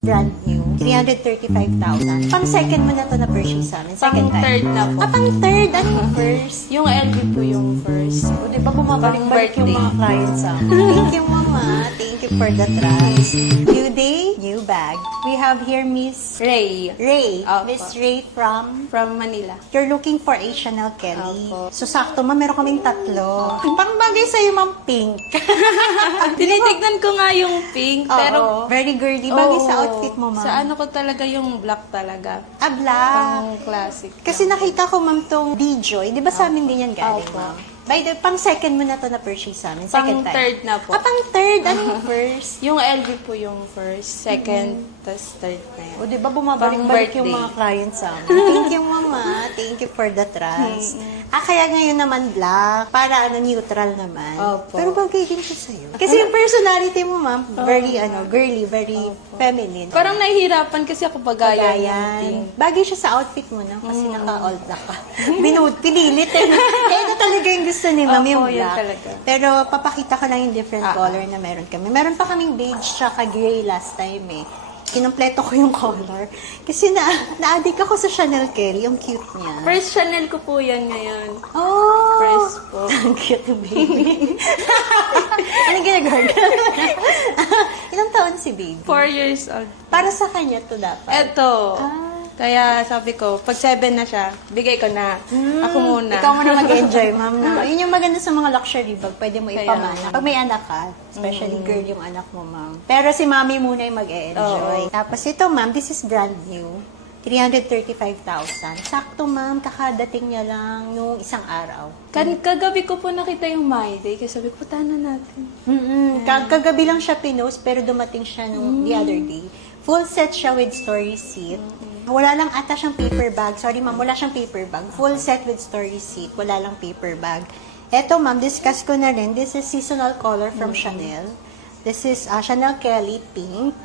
Brand new. 335,000. Pang second mo na to na purchase sa amin. Second Pang time. third na po. Pang third. Ano yung first? Yung LV po yung first. O, di ba bumabalik-balik yung Birthday. mga clients sa amin? Thank you, Mama. Thank you for the trust. New day, new bag. We have here Miss Ray. Ray. Opo. Miss Ray from... From Manila. You're looking for a Chanel Kelly. Opo. So, sakto, ma. Meron kaming tatlo. Pang bagay sa'yo, ma'am, pink. Tinitignan ko nga yung pink, pero... Very girly. Bagay Oo. sa outfit mo, ma'am. Sa ano ko talaga yung black talaga. Ah, black. Pang classic. Kasi nakita ko, ma'am, tong B-Joy. Di ba sa amin din yan galing, Opo. ma'am? By the pang second mo na to na purchase sa amin. Second Pang time. third na po. Pang third. Ano yung first? Yung LV po yung first, second, tas third na yan. O, di ba bumabalik-balik yung birthday. mga clients sa amin? Thank you, Mama. Thank you for the trust. Kaya ngayon naman black. Para neutral naman. Opo. Pero bagay din siya sa'yo. Kasi yung personality mo, ma'am, very girly, very feminine. Parang nahihirapan kasi ako pagaya yung Pagayan. pink. Bagay siya sa outfit mo na kasi naka-all black ka. Pinilit eh. Kaya ito talaga yung gusto ni ma'am, Opo, yung yun black. talaga. Pero papakita ko lang yung different color na meron kami. Meron pa kaming beige tsaka gray last time eh. Kinumpleto ko yung color. Kasi na-addict ako sa Chanel Kelly, yung cute niya. First Chanel ko po yan ngayon. Oh! First po. Ang cute, baby. Anong ginagawa? Ilang taon si baby? 4 years old. Para sa kanya to dapat. Eto. Kaya sabi ko, pag 7 na siya, bigay ko na. Ako muna. Ikaw muna mag-enjoy, ma'am. Na. Yun yung maganda sa mga luxury bag. Pwede mo Kaya ipamana. Pag may anak ka, especially girl yung anak mo, ma'am. Pero si mami muna yung mag-enjoy. Tapos ito, ma'am, this is brand new. 335,000. Sakto, ma'am. Kakadating niya lang nung isang araw. Kagabi ko po nakita yung My Day, kaya sabi ko, puntahan na natin. Kagabi lang siya pinost, pero dumating siya nung the other day. Full set siya with story seat. Wala lang ata siyang paper bag. Sorry, ma'am, wala siyang paper bag. Full set with story seat. Wala lang paper bag. Eto, ma'am, discuss ko na rin. This is seasonal color from Chanel. This is Chanel Kelly Pink.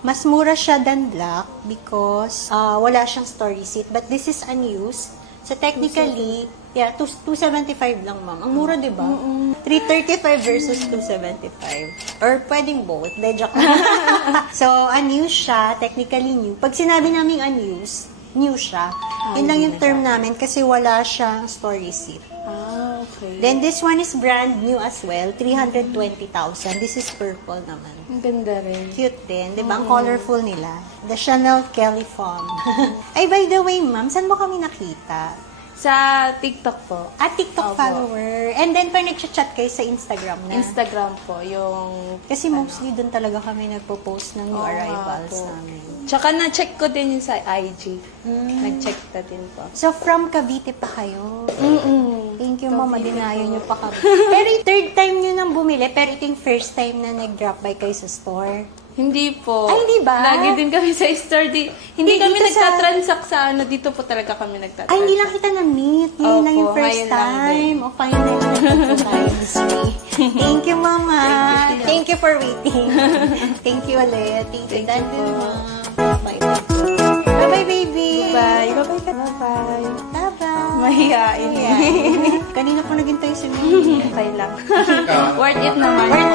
Mas mura siya than black because wala siyang story seat. But this is unused. So, technically, yeah, 275 lang, ma'am. Ang mura, di ba? 335 versus 275. Or pwedeng both. De, joke lang. So, unused siya. Technically new. Pag sinabi naming unused, new siya. Yun lang yung term namin kasi wala siyang story seat. Okay. Then, this one is brand new as well. 320,000. This is purple naman. Ang ganda rin. Cute din. Di ba? Ang colorful nila. The Chanel Kelly Foam. Ay, by the way, ma'am, saan mo kami nakita? Sa TikTok po. TikTok Opo. follower. And then, pag nag-chat kayo sa Instagram na. Instagram po, yung... Kasi mostly doon talaga kami nagpo-post ng new Oo nga arrivals po. namin. Tsaka na-check ko din yung sa IG. Nag-check na din po. So, from Cavite pa kayo? Thank you, mama. Cavite Dinayo po. niyo pa kami. Pero yung third time niyo nang bumili, pero ito yung first time na nag-drop by kayo sa store. Hindi po. Ay, hindi ba? Lagi din kami sa store. Hindi Hindi, kami dito sa- nagtatransact sa ano. Dito po talaga kami nagtatransact. Ay, hindi lang kita na-meet. Ngayon Opo, lang yung first ngayon lang din. time. O, finally, nagpunta tayo this way. Thank you, mama. Thank you for waiting. Thank you ulit. Thank you, Thank you Dad. po. Bye. Bye-bye, baby. Bye. Bye-bye ka. Bye-bye. Bye-bye. Mahihain. Kanina pa naging tayo si Mimi. Okay lang. Worth it naman. Worth